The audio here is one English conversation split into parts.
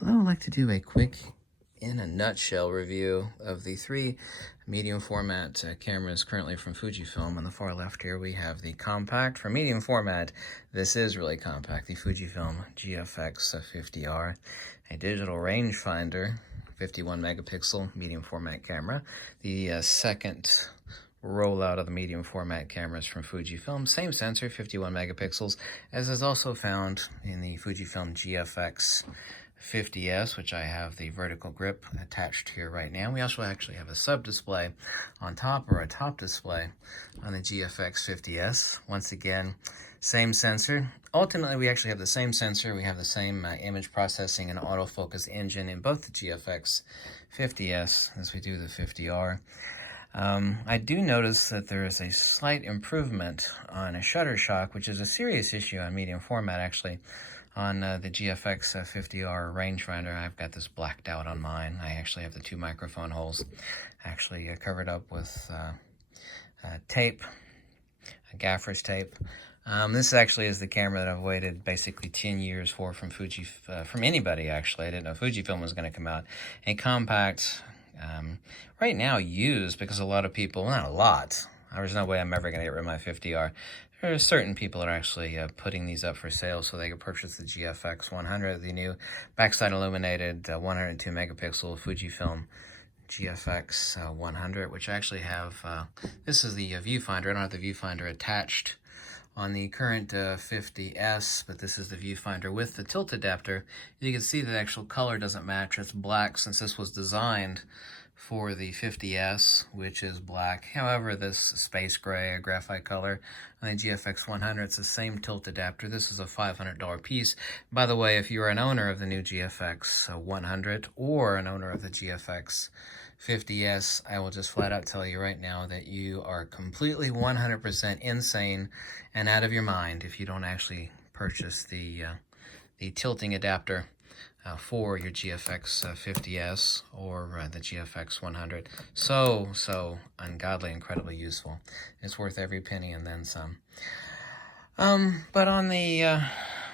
Hello, I'd like to do a quick, in a nutshell, review of the three medium format cameras currently from Fujifilm. On the far left here, we have the compact. For medium format, this is really compact, the Fujifilm Gfx50R, a digital rangefinder, 51 megapixel medium format camera. The second rollout of the medium format cameras from Fujifilm. Same sensor, 51 megapixels, as is also found in the Fujifilm Gfx50S, which I have the vertical grip attached here right now. We also actually have a sub-display on top, or a top display on the Gfx50S. Once again, same sensor. Ultimately, we actually have the same sensor. We have the same image processing and autofocus engine in both the Gfx50S as we do the 50R. I do notice that there is a slight improvement on a shutter shock, which is a serious issue on medium format, actually. On the Gfx50R rangefinder, I've got this blacked out on mine. I actually have the two microphone holes actually covered up with tape, gaffer's tape. This actually is the camera that I've waited basically 10 years for from from anybody, actually. I didn't know Fujifilm was going to come out. A compact, right now used, because a lot of people, well, not a lot, there's no way I'm ever going to get rid of my 50R. There are certain people that are actually putting these up for sale so they can purchase the Gfx100, the new backside illuminated 102 megapixel Fujifilm Gfx100, which I actually have. This is the viewfinder. I don't have the viewfinder attached on the current 50S, but this is the viewfinder with the tilt adapter. You can see the actual color doesn't match. It's black since this was designed for the 50S, which is black. However, this space gray, a graphite color, on the Gfx100, it's the same tilt adapter. This is a $500 piece. By the way, if you're an owner of the new Gfx100 or an owner of the Gfx50S, I will just flat out tell you right now that you are completely 100% insane and out of your mind if you don't actually purchase the tilting adapter for your Gfx50S or the Gfx100. So ungodly, incredibly useful. It's worth every penny and then some. But on the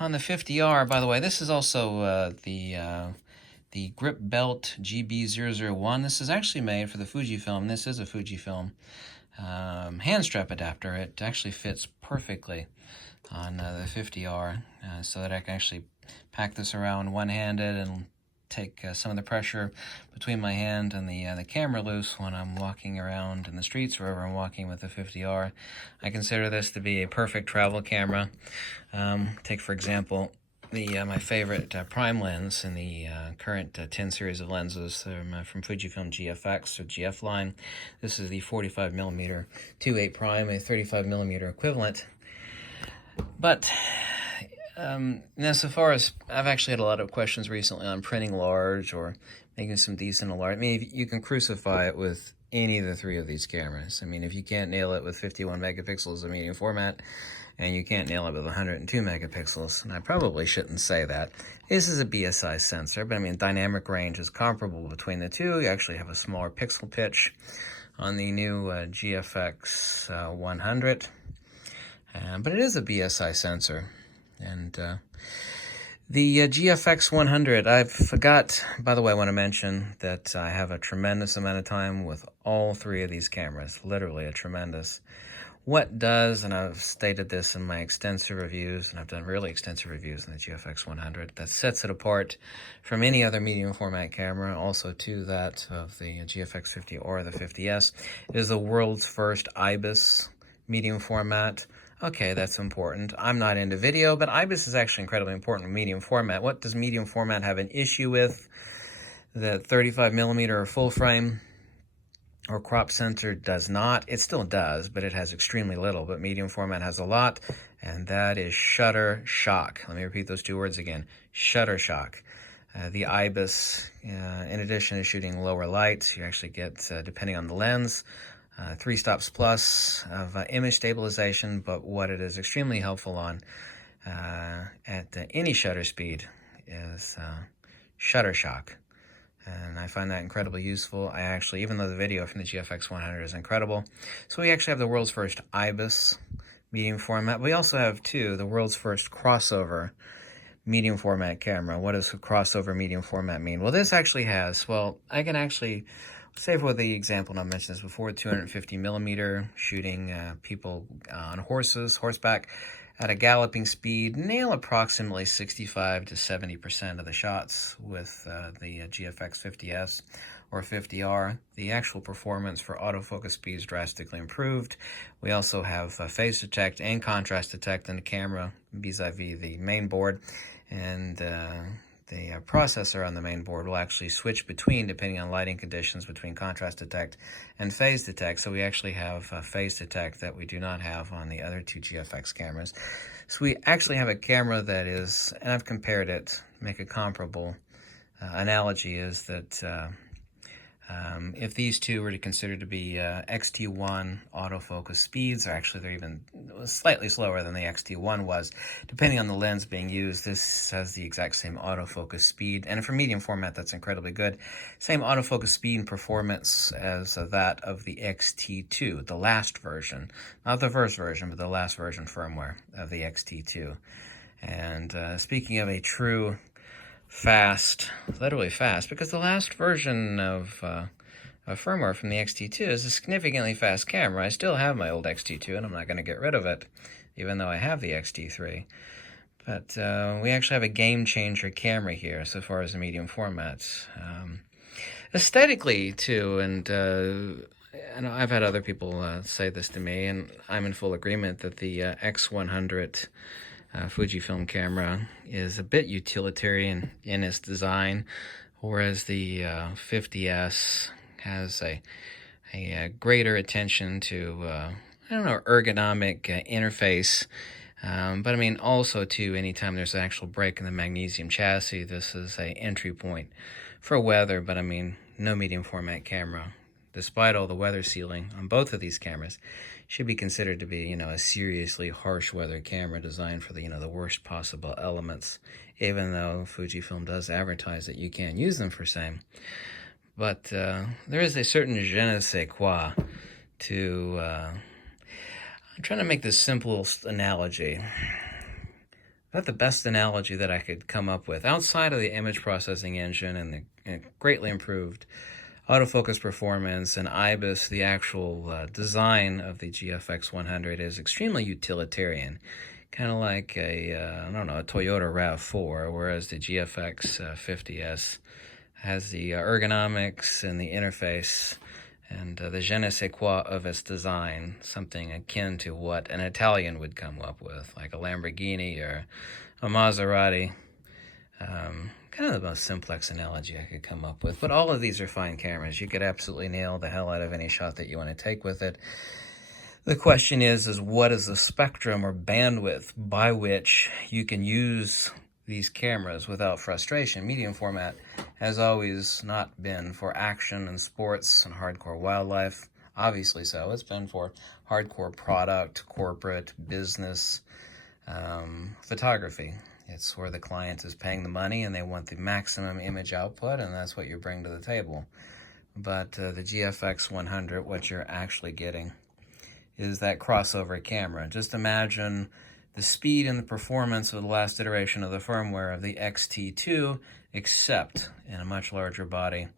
50R, by the way, this is also the grip belt GB001. This is actually made for the Fujifilm. This is a Fujifilm hand strap adapter. It actually fits perfectly on the 50R, so that I can actually pack this around one-handed and take some of the pressure between my hand and the camera loose when I'm walking around in the streets or wherever I'm walking with the 50R. I consider this to be a perfect travel camera. Take, for example, my favorite prime lens in the current 10 series of lenses from Fujifilm GFX or GF line. This is the 45mm 2.8 prime, a 35mm equivalent. But now, so far as I've actually had a lot of questions recently on printing large or making some decent large. I mean, you can crucify it with any of the three of these cameras. I mean, if you can't nail it with 51 megapixels of medium format, and you can't nail it with 102 megapixels, and I probably shouldn't say that. This is a BSI sensor, but I mean, dynamic range is comparable between the two. You actually have a smaller pixel pitch on the new Gfx100, but it is a BSI sensor. And the Gfx100, I forgot, by the way, I want to mention that I have a tremendous amount of time with all three of these cameras, literally a tremendous. What does, and I've stated this in my extensive reviews, and I've done really extensive reviews on the Gfx100, that sets it apart from any other medium format camera, also to that of the Gfx50 or the 50S, is the world's first Ibis medium format. Okay, that's important. I'm not into video, but Ibis is actually incredibly important in medium format. What does medium format have an issue with? The 35mm or full frame or crop sensor does not. It still does, but it has extremely little. But medium format has a lot, and that is shutter shock. Let me repeat those two words again. Shutter shock. The Ibis, in addition to shooting lower lights, you actually get, depending on the lens, 3 stops plus of image stabilization, but what it is extremely helpful on at any shutter speed is shutter shock. And I find that incredibly useful. I actually, even though the video from the Gfx100 is incredible, so we actually have the world's first Ibis medium format. We also have, too, the world's first crossover medium format camera. What does a crossover medium format mean? Well, this actually has, well, I can actually, say for the example, and I mentioned this before, 250 millimeter, shooting people on horseback at a galloping speed, nail approximately 65 to 70% of the shots with the Gfx50S or 50R. The actual performance for autofocus speed is drastically improved. We also have phase detect and contrast detect in the camera vis-a-vis the main board, and the processor on the main board will actually switch between, depending on lighting conditions, between contrast detect and phase detect. So we actually have phase detect that we do not have on the other two GFX cameras. So we actually have a camera that is, and I've compared it, make a comparable analogy is that if these two were to consider to be XT1 autofocus speeds, or actually they're even slightly slower than the XT1 was, depending on the lens being used, this has the exact same autofocus speed. And for medium format, that's incredibly good. Same autofocus speed and performance as that of the XT2, the last version. Not the first version, but the last version firmware of the XT2. And speaking of a true fast, literally fast, because the last version of firmware from the XT2 is a significantly fast camera. I still have my old XT2 and I'm not going to get rid of it, even though I have the XT3. But we actually have a game changer camera here so far as the medium formats. Aesthetically too, and I've had other people say this to me, and I'm in full agreement that the X100 Fujifilm camera is a bit utilitarian in its design, whereas the 50S has a greater attention to, I don't know, ergonomic interface. But I mean, also too, anytime there's an actual break in the magnesium chassis, this is a entry point for weather. But I mean, no medium format camera, despite all the weather sealing on both of these cameras, should be considered to be, you know, a seriously harsh weather camera designed for the, you know, the worst possible elements, even though Fujifilm does advertise that you can use them for same. But there is a certain je ne sais quoi to, I'm trying to make this simple analogy. About the best analogy that I could come up with, outside of the image processing engine and the greatly improved autofocus performance and Ibis, the actual design of the Gfx100 is extremely utilitarian, kind of like a, I don't know, a Toyota RAV4, whereas the Gfx50S has the ergonomics and the interface and the je ne sais quoi of its design, something akin to what an Italian would come up with, like a Lamborghini or a Maserati. Kind of the most simplex analogy I could come up with. But all of these are fine cameras. You could absolutely nail the hell out of any shot that you want to take with it. The question is what is the spectrum or bandwidth by which you can use these cameras without frustration? Medium format has always not been for action and sports and hardcore wildlife. Obviously so. It's been for hardcore product, corporate, business, photography. It's where the client is paying the money and they want the maximum image output, and that's what you bring to the table. But the Gfx100, what you're actually getting is that crossover camera. Just imagine the speed and the performance of the last iteration of the firmware of the XT2, except in a much larger body.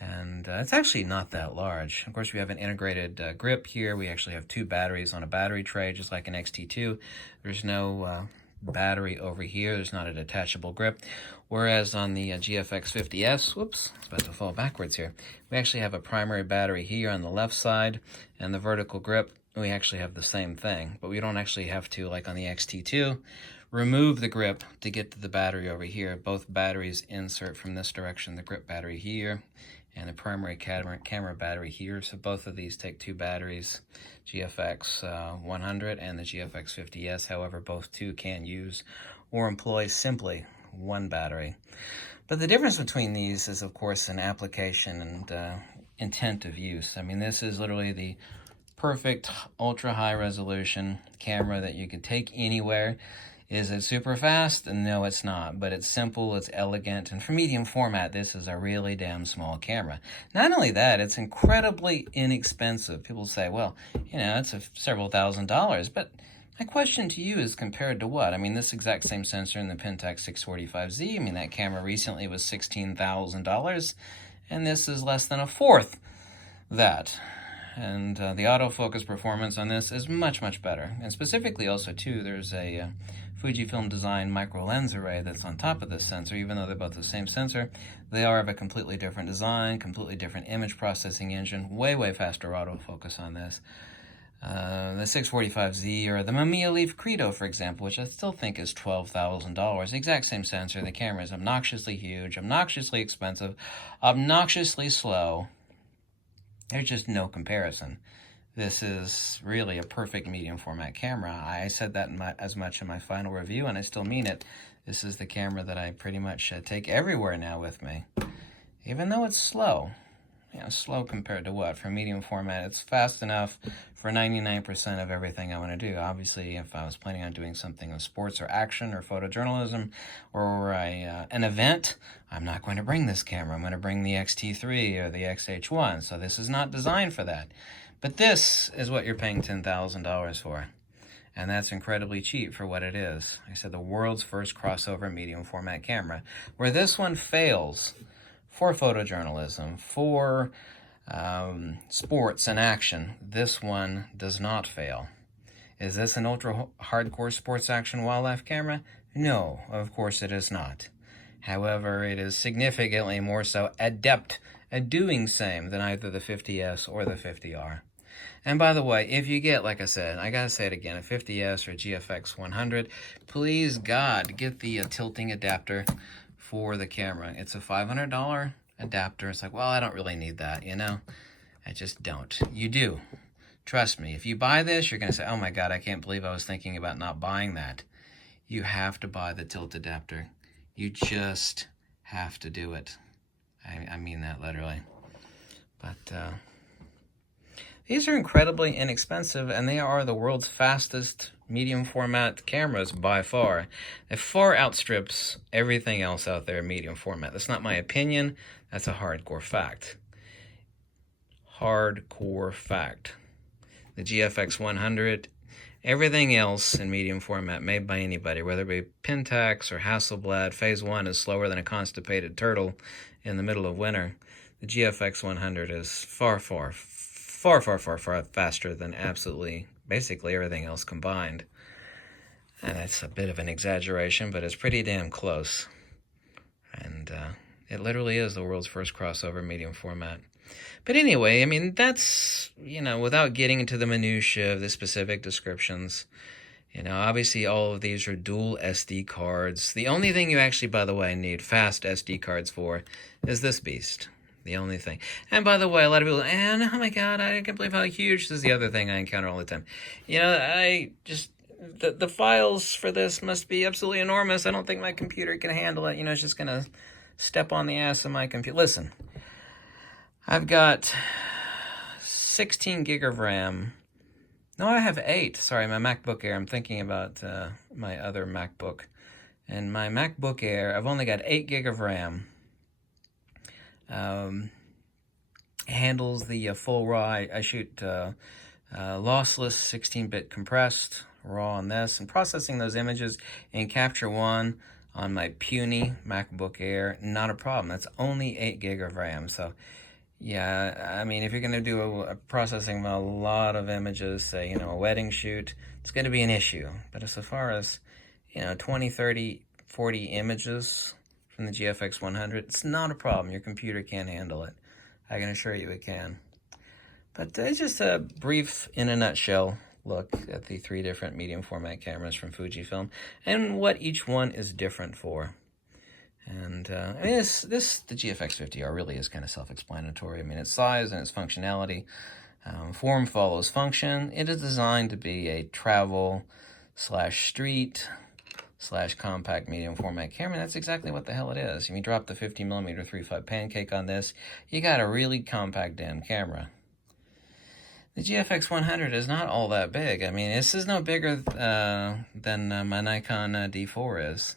And it's actually not that large. Of course, we have an integrated grip here. We actually have two batteries on a battery tray, just like an XT2. There's no battery over here. There's not a detachable grip. Whereas on the Gfx50S, whoops, it's about to fall backwards here. We actually have a primary battery here on the left side, and the vertical grip, we actually have the same thing. But we don't actually have to, like on the XT2, remove the grip to get to the battery over here. Both batteries insert from this direction, the grip battery here, and the primary camera battery here. So both of these take two batteries, Gfx100 and the Gfx50S. However, both two can use or employ simply one battery. But the difference between these is, of course, an application and intent of use. I mean, this is literally the perfect ultra high resolution camera that you can take anywhere. Is it super fast? No, it's not, but it's simple, it's elegant, and for medium format, this is a really damn small camera. Not only that, it's incredibly inexpensive. People say, well, you know, it's several $1,000s, but My question to you is compared to what? I mean, this exact same sensor in the Pentax 645Z, I mean, that camera recently was $16,000, and this is less than a fourth that. And the autofocus performance on this is much, much better. And specifically also, too, there's a Fujifilm design micro lens array that's on top of this sensor. Even though they're both the same sensor, they are of a completely different design, completely different image processing engine, way, way faster autofocus on this. The 645Z or the Mamiya Leaf Credo, for example, which I still think is $12,000. Exact same sensor. The camera is obnoxiously huge, obnoxiously expensive, obnoxiously slow. There's just no comparison. This is really a perfect medium format camera. I said that as much in my final review, and I still mean it. This is the camera that I pretty much take everywhere now with me, even though it's slow. You know, slow compared to what? For medium format, it's fast enough for 99% of everything I want to do. Obviously, if I was planning on doing something with sports or action or photojournalism or an event, I'm not going to bring this camera. I'm going to bring the XT3 or the XH1. So this is not designed for that. But this is what you're paying $10,000 for. And that's incredibly cheap for what it is. I said the world's first crossover medium format camera. Where this one fails for photojournalism, for sports and action, this one does not fail. Is this an ultra hardcore sports action wildlife camera? No, of course it is not. However, it is significantly more so adept at doing same than either the 50S or the 50R. And by the way, if you get, like I said, I gotta say it again, a 50S or Gfx100, please God, get the tilting adapter for the camera. It's a $500 adapter. It's like, well, I don't really need that, you know? I just don't. You do. Trust me. If you buy this, you're going to say, oh my God, I can't believe I was thinking about not buying that. You have to buy the tilt adapter. You just have to do it. I mean that literally. But these are incredibly inexpensive, and they are the world's fastest medium format cameras by far. It far outstrips everything else out there in medium format. That's not my opinion. That's a hardcore fact. Hardcore fact. The Gfx100, everything else in medium format made by anybody, whether it be Pentax or Hasselblad, phase 1 is slower than a constipated turtle in the middle of winter. The Gfx100 is far faster than absolutely basically everything else combined. And that's a bit of an exaggeration, but it's pretty damn close. And it literally is the world's first crossover medium format. But anyway, I mean, that's, you know, without getting into the minutiae of the specific descriptions, you know, obviously all of these are dual SD cards. The only thing you actually, by the way, need fast SD cards for is this beast. The only thing. And by the way, a lot of people, and oh my God, I can't believe how huge. This is the other thing I encounter all the time. You know, I just, the files for this must be absolutely enormous. I don't think my computer can handle it. You know, it's just going to step on the ass of my computer. Listen, I've got 16 gig of RAM. No, I have 8. Sorry, my MacBook Air. I'm thinking about my other MacBook. And my MacBook Air, I've only got 8 gig of RAM. Handles the full RAW. I shoot lossless 16-bit compressed RAW on this, and processing those images in Capture One on my puny MacBook Air, not a problem. That's only 8 gig of RAM. So yeah, I mean, if you're going to do a processing of a lot of images, say, you know, a wedding shoot, it's going to be an issue. But as far as, you know, 20, 30, 40 images from the Gfx100, it's not a problem. Your computer can handle it. I can assure you it can. But it's just a brief, in a nutshell, look at the 3 different medium format cameras from Fujifilm and what each one is different for. And I mean, the Gfx50R really is kind of self-explanatory. I mean, its size and its functionality, form follows function. It is designed to be a travel/street /compact medium format camera. That's exactly what the hell it is. If you drop the 50mm 3.5 pancake on this, you got a really compact damn camera. The Gfx100 is not all that big. I mean, this is no bigger than my Nikon D4 is.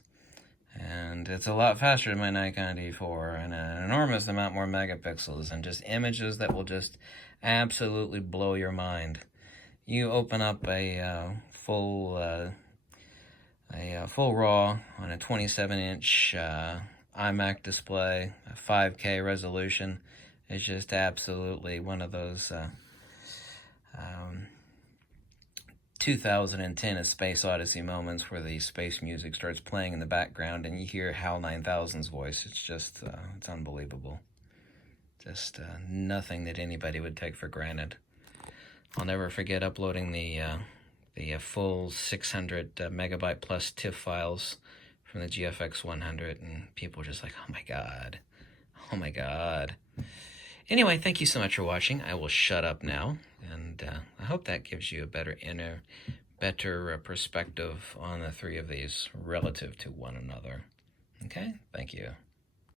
And it's a lot faster than my Nikon D4, and an enormous amount more megapixels, and just images that will just absolutely blow your mind. You open up a full full RAW on a 27-inch iMac display, a 5K resolution. Is just absolutely one of those 2010 A Space Odyssey moments where the space music starts playing in the background and you hear HAL 9000's voice. It's just, it's unbelievable. Just nothing that anybody would take for granted. I'll never forget uploading the full 600 megabyte plus TIFF files from the Gfx100, and people were just like, oh my god, oh my god. Anyway, thank you so much for watching. I will shut up now, and I hope that gives you a better perspective on the three of these relative to one another. Okay, thank you.